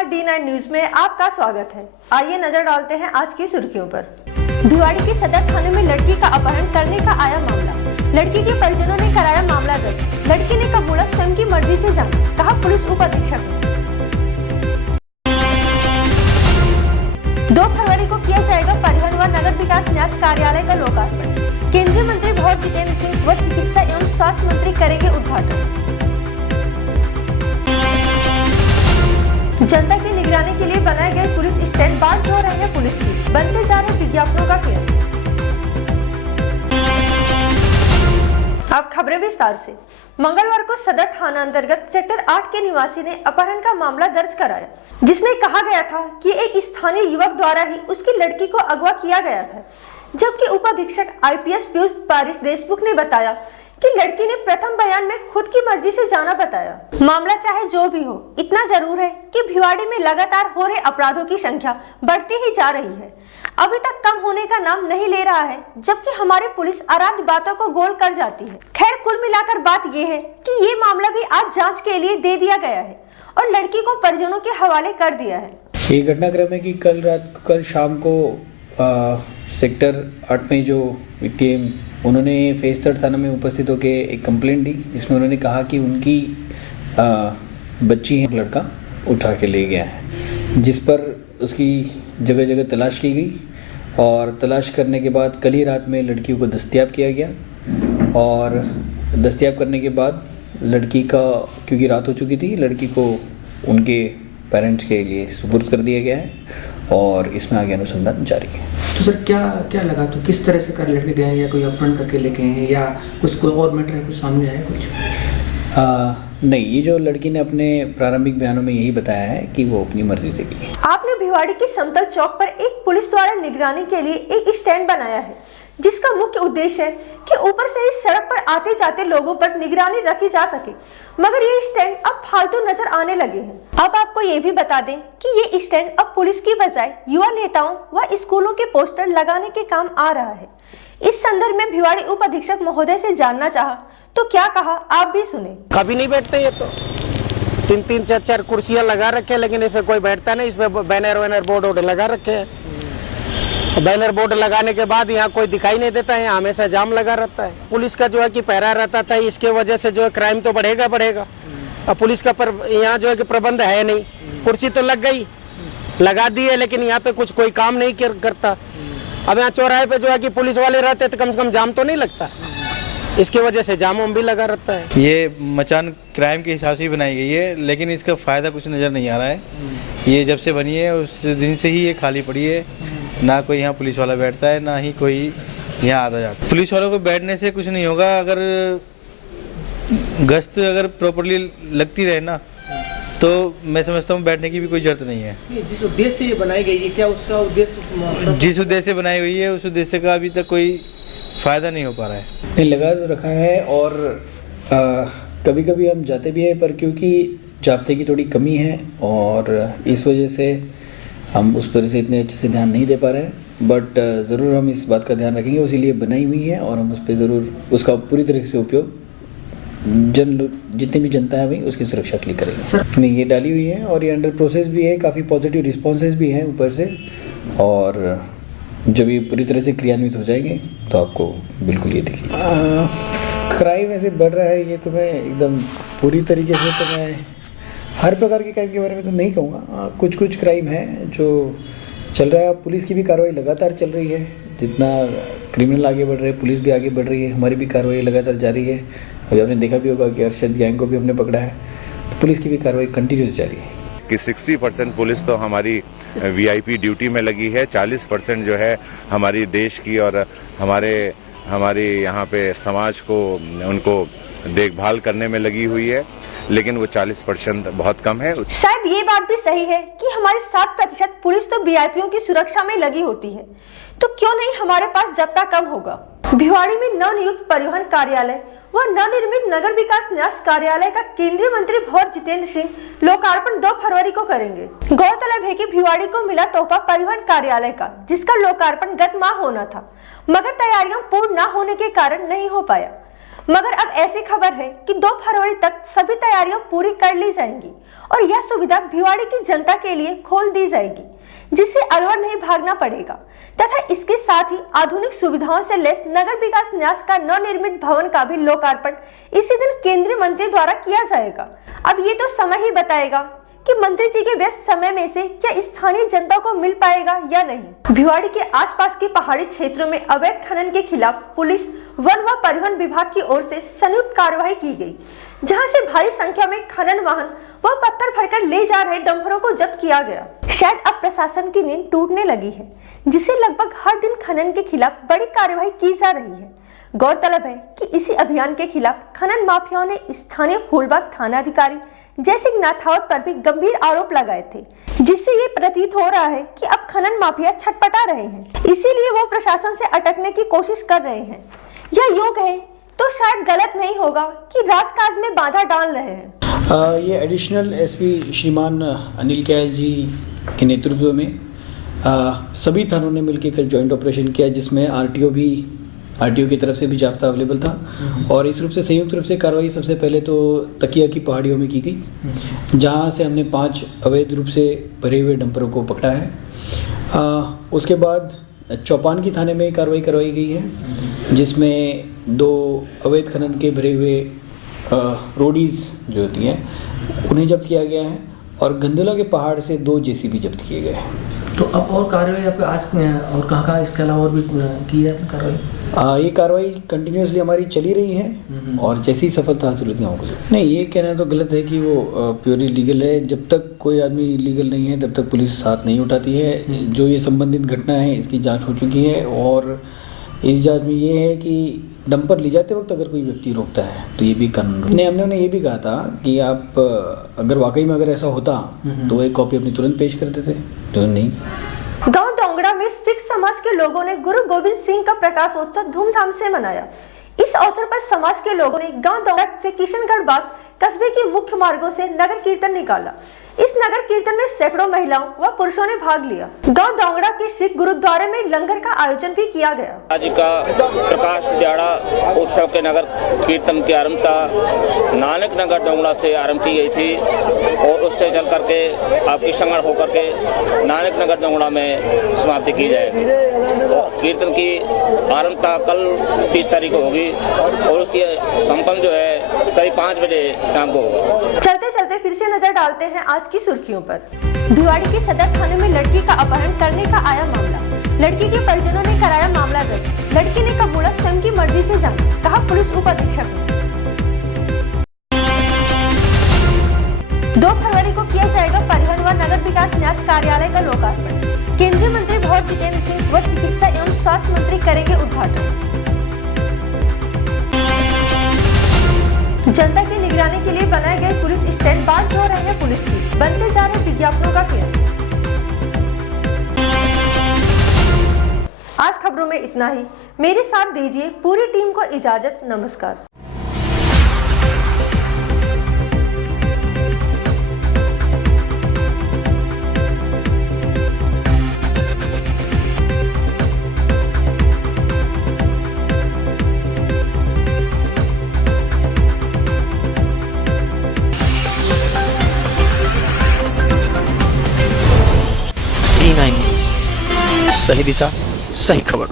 नमस्कार, D9 news में आपका स्वागत है। आइए नजर डालते हैं आज की सुर्खियों पर। भिवाड़ी के सदर थाने में लड़की का अपहरण करने का आया मामला। लड़की के परिजनों ने कराया मामला दर्ज। लड़की ने कबूला स्वयं की मर्जी से जाना, कहा पुलिस उप अधीक्षक ने। 2 फरवरी को किया जाएगा परिवहन व नगर विकास न्यास कार्यालय का लोकार्पण। केंद्रीय मंत्री भौर जितेंद्र सिंह व चिकित्सा एवं स्वास्थ्य मंत्री करेंगे उद्घाटन। जनता की निगरानी के लिए बनाए गए पुलिस स्टैंड बात हो रहे हैं पुलिस की, बनते जा रहे विज्ञापनों का केंद्र। अब खबरें विस्तार से। मंगलवार को सदर थाना अंतर्गत सेक्टर 8 के निवासी ने अपहरण का मामला दर्ज कराया, जिसमें कहा गया था कि एक स्थानीय युवक द्वारा ही उसकी लड़की को अगवा किया गया था, जबकि उप अधीक्षक IPS पीयूष पारिश देशमुख ने बताया कि लड़की ने प्रथम बयान में खुद की मर्जी से जाना बताया। मामला चाहे जो भी हो, इतना जरूर है कि भिवाड़ी में लगातार हो रहे अपराधों की संख्या बढ़ती ही जा रही है, अभी तक कम होने का नाम नहीं ले रहा है, जबकि हमारी पुलिस अराध बातों को गोल कर जाती है। खैर, कुल मिलाकर बात ये है कि ये मामला भी आज जाँच के लिए दे दिया गया है और लड़की को परिजनों के हवाले कर दिया है। ये घटनाक्रम है कि कल शाम को सेक्टर 8 में जो टीम उन्होंने फेज 3 थाना में उपस्थित होकर एक कंप्लेंट दी, जिसमें उन्होंने कहा कि उनकी बच्ची है, लड़का उठा के ले गया है, जिस पर उसकी जगह जगह तलाश की गई और तलाश करने के बाद कल ही रात में लड़की को दस्तयाब किया गया। और दस्तयाब करने के बाद लड़की का, क्योंकि रात हो चुकी थी, लड़की को उनके पेरेंट्स के लिए सुपुर्द कर दिया गया है और इसमें आगे अनुसंधान जारी है। तो सर क्या लगा, तो किस तरह से कर लेके गए हैं, या कोई अपहरण करके लेके हैं, या कुछ कोई और मैटर है, कुछ सामने आया कुछ? नहीं, ये जो लड़की ने अपने प्रारंभिक बयानों में यही बताया है कि वो अपनी मर्जी से गई। आपने भिवाड़ी के समतल चौक पर एक पुलिस द्वारा निगरानी के लिए एक स्टैंड बनाया है, जिसका मुख्य उद्देश्य है कि ऊपर से इस सड़क पर आते जाते लोगों पर निगरानी रखी जा सके, मगर ये स्टैंड अब फालतू नजर आने लगे हैं। अब आपको ये भी बता दें कि ये स्टैंड अब पुलिस की बजाय युवा नेताओं व स्कूलों के पोस्टर लगाने के काम आ रहा है। इस संदर्भ में भिवाड़ी उप अधीक्षक महोदय से जानना चाहा तो क्या कहा, आप भी सुने। कभी नहीं बैठते, ये तो 3-3 4-4 कुर्सियां लगा रखे हैं, लेकिन इसमें कोई बैठता नहीं। इसमें बैनर बोर्ड लगा रखे हैं। बैनर बोर्ड लगाने के बाद यहाँ कोई दिखाई नहीं देता है, हमेशा जाम लगा रहता है। पुलिस का जो है कि पहरा रहता था, इसके वजह से जो है क्राइम तो बढ़ेगा। अब पुलिस का यहाँ जो है कि प्रबंध है नहीं। कुर्सी तो लगा दी है, लेकिन यहाँ पे कोई काम नहीं करता। अब यहाँ चौराहे पे जो है कि पुलिस वाले रहते तो कम से कम जाम तो नहीं लगता, इसकी वजह से जाम भी लगा रहता है। ये मचान क्राइम के हिसाब से ही बनाई गई है, लेकिन इसका फ़ायदा कुछ नज़र नहीं आ रहा है। ये जब से बनी है उस दिन से ही ये खाली पड़ी है, ना कोई यहाँ पुलिस वाला बैठता है, ना ही कोई यहाँ आता जाता है। पुलिस वालों को बैठने से कुछ नहीं होगा, अगर गश्त अगर प्रॉपरली लगती रहे ना, तो मैं समझता हूँ बैठने की भी कोई जरूरत नहीं है। जिस उद्देश्य से ये बनाई गई है, क्या उसका उद्देश्य, जिस उद्देश्य से बनाई हुई है उस उद्देश्य का अभी तक कोई फ़ायदा नहीं हो पा रहा है। नहीं, लगा तो रखा है और कभी कभी हम जाते भी हैं, पर क्योंकि जाब्ते की थोड़ी कमी है और इस वजह से हम उस पर से इतने अच्छे से ध्यान नहीं दे पा रहे हैं। बट ज़रूर हम इस बात का ध्यान रखेंगे, इसीलिए बनाई हुई है और हम उस पर ज़रूर उसका पूरी तरह से उपयोग जितनी भी जनता है भाई उसकी सुरक्षा के लिए करेंगे। नहीं, ये डाली हुई है और ये अंडर प्रोसेस भी है, काफ़ी पॉजिटिव रिस्पॉन्सेज भी हैं ऊपर से, और जब ये पूरी तरह से क्रियान्वित हो जाएंगे तो आपको बिल्कुल ये दिखेगा। क्राइम ऐसे बढ़ रहा है, ये तो मैं एकदम पूरी तरीके से, तो मैं हर प्रकार के क्राइम के बारे में तो नहीं कहूँगा। कुछ क्राइम है जो चल रहा है, पुलिस की भी कार्रवाई लगातार चल रही है। जितना क्रिमिनल आगे बढ़ रहे हैं, पुलिस भी आगे बढ़ रही है, हमारी भी कार्रवाई लगातार जारी है। अभी आपने देखा भी होगा कि अरशद गैंग को भी हमने पकड़ा है, तो पुलिस की भी कार्रवाई कंटिन्यूस जारी है। कि 60% पुलिस तो हमारी VIP ड्यूटी में लगी है, 40% जो है हमारी देश की और हमारे यहाँ पे समाज को, उनको देखभाल करने में लगी हुई है, लेकिन वो 40% बहुत कम है। शायद ये बात भी सही है कि हमारे 7% पुलिस तो VIPओं की सुरक्षा में लगी होती है, तो क्यों नहीं हमारे पास जब्ता कम होगा। भिवाड़ी में नवनियुक्त परिवहन कार्यालय व नवनिर्मित नगर विकास न्यास कार्यालय का केंद्रीय मंत्री भौर जितेंद्र सिंह लोकार्पण 2 फरवरी को करेंगे। गौरतलब है कि भिवाड़ी को मिला तोहफा परिवहन कार्यालय का, जिसका लोकार्पण गत माह होना था, मगर तैयारियां पूर्ण न होने के कारण नहीं हो पाया। मगर अब ऐसी खबर है कि 2 फरवरी तक सभी तैयारियां पूरी कर ली जाएंगी और यह सुविधा भिवाड़ी की जनता के लिए खोल दी जाएगी, जिससे अलवर नहीं भागना पड़ेगा तथा इसके साथ ही आधुनिक सुविधाओं से लैस नगर विकास न्यास का नवनिर्मित भवन का भी लोकार्पण इसी दिन केंद्रीय मंत्री द्वारा किया जाएगा। अब ये तो समय ही बताएगा कि मंत्री जी के व्यस्त समय में से क्या स्थानीय जनता को मिल पाएगा या नहीं। भिवाड़ी के आसपास के पहाड़ी क्षेत्रों में अवैध खनन के खिलाफ पुलिस, वन व परिवहन विभाग की ओर से संयुक्त कार्रवाई की गई, जहां से भारी संख्या में खनन वाहन व पत्थर भरकर ले जा रहे डंपरों को जब्त किया गया। शायद अब प्रशासन की नींद टूटने लगी है, जिससे लगभग हर दिन खनन के खिलाफ बड़ी कार्रवाई की जा रही है। गौरतलब है कि इसी अभियान के खिलाफ खनन माफियाओं ने स्थानीय फूलबाग थानाधिकारी जयसिंह नाथावत पर भी गंभीर आरोप लगाए थे, जिससे ये प्रतीत हो रहा है कि अब खनन माफिया छटपटा रहे हैं, इसीलिए वो प्रशासन से अटकने की कोशिश कर रहे हैं। यह योग है तो शायद गलत नहीं होगा कि राजकाज में बाधा डाल रहे हैं। ये एडिशनल एसपी श्रीमान अनिल कैल जी के नेतृत्व में सभी थानों ने मिलकर कल जॉइंट ऑपरेशन किया, जिसमें आरटीओ की तरफ से भी जाब्ता अवेलेबल था और इस रूप से संयुक्त रूप से कार्रवाई सबसे पहले तो तकिया की पहाड़ियों में की गई, जहां से हमने 5 अवैध रूप से भरे हुए डंपरों को पकड़ा है। उसके बाद चौपान की थाने में कार्रवाई करवाई गई है, जिसमें 2 अवैध खनन के भरे हुए रोडीज जो होती हैं उन्हें जब्त किया गया है और गंदोला के पहाड़ से 2 जेसीबी जब्त किए गए हैं। तो अब और कार्रवाई आपके आज और कहाँ इसके अलावा और भी की है कार्रवाई? ये कार्रवाई कंटिन्यूसली हमारी चली रही है और जैसी सफलता हासिल होती है हमको नहीं, ये कहना तो गलत है कि वो प्योरली लीगल है। जब तक कोई आदमी लीगल नहीं है तब तक पुलिस साथ नहीं उठाती है। जो ये संबंधित घटना है इसकी जांच हो चुकी है और इस जांच में ये है कि डंपर ले जाते वक्त अगर कोई व्यक्ति रोकता है तो ये भी कानून नहीं। हमने उन्हें ये भी कहा था कि आप अगर वाकई में अगर ऐसा होता तो एक कॉपी अपनी तुरंत पेश करते थे, तो नहीं। गांव दोंगड़ा में सिख समाज के लोगों ने गुरु गोविंद सिंह का प्रकाशोत्सव धूमधाम से मनाया। इस अवसर पर समाज के लोगों ने गांव दोंगड़ा से किशनगढ़ बास कस्बे के मुख्य मार्गों से नगर कीर्तन निकाला। इस नगर कीर्तन में सैकड़ों महिलाओं व पुरुषों ने भाग लिया। गांव दोंगड़ा के सिख गुरुद्वारे में लंगर का आयोजन भी किया गया। आज का प्रकाश दिहाड़ा उत्सव के नगर कीर्तन की आरंभता नानक नगर दोंगड़ा से आरंभ की गई थी और उससे चल करके आप किशनगढ़ होकर के नानक नगर दोंगड़ा में समाप्ति की जाएगी। कीर्तन की आरंभता कल 30 तारीख को होगी और उसकी संपन्न जो है करीब 5 बजे शाम को होगा। चलते चलते फिर से नजर डालते हैं आज की सुर्खियों पर। भिवाड़ी के सदर थाने में लड़की का अपहरण करने का आया मामला। लड़की के परिजनों ने कराया मामला दर्ज। लड़की ने कबूला स्वयं की मर्जी से जाना, कहा पुलिस उप अधीक्षक ने। 2 फरवरी को किया जाएगा परिवहन व नगर विकास न्यास कार्यालय का लोकार्पण। केंद्रीय मंत्री भौत जितेंद्र सिंह व चिकित्सा एवं स्वास्थ्य मंत्री करेंगे उद्घाटन। जनता की निगरानी के लिए बनाए गए पुलिस स्टैंड बात हो रहे हैं पुलिस की, बनते जा रहे विज्ञापनों का केंद्र। आज खबरों में इतना ही। मेरे साथ दीजिए पूरी टीम को इजाजत। नमस्कार। सही दिशा, सही खबर।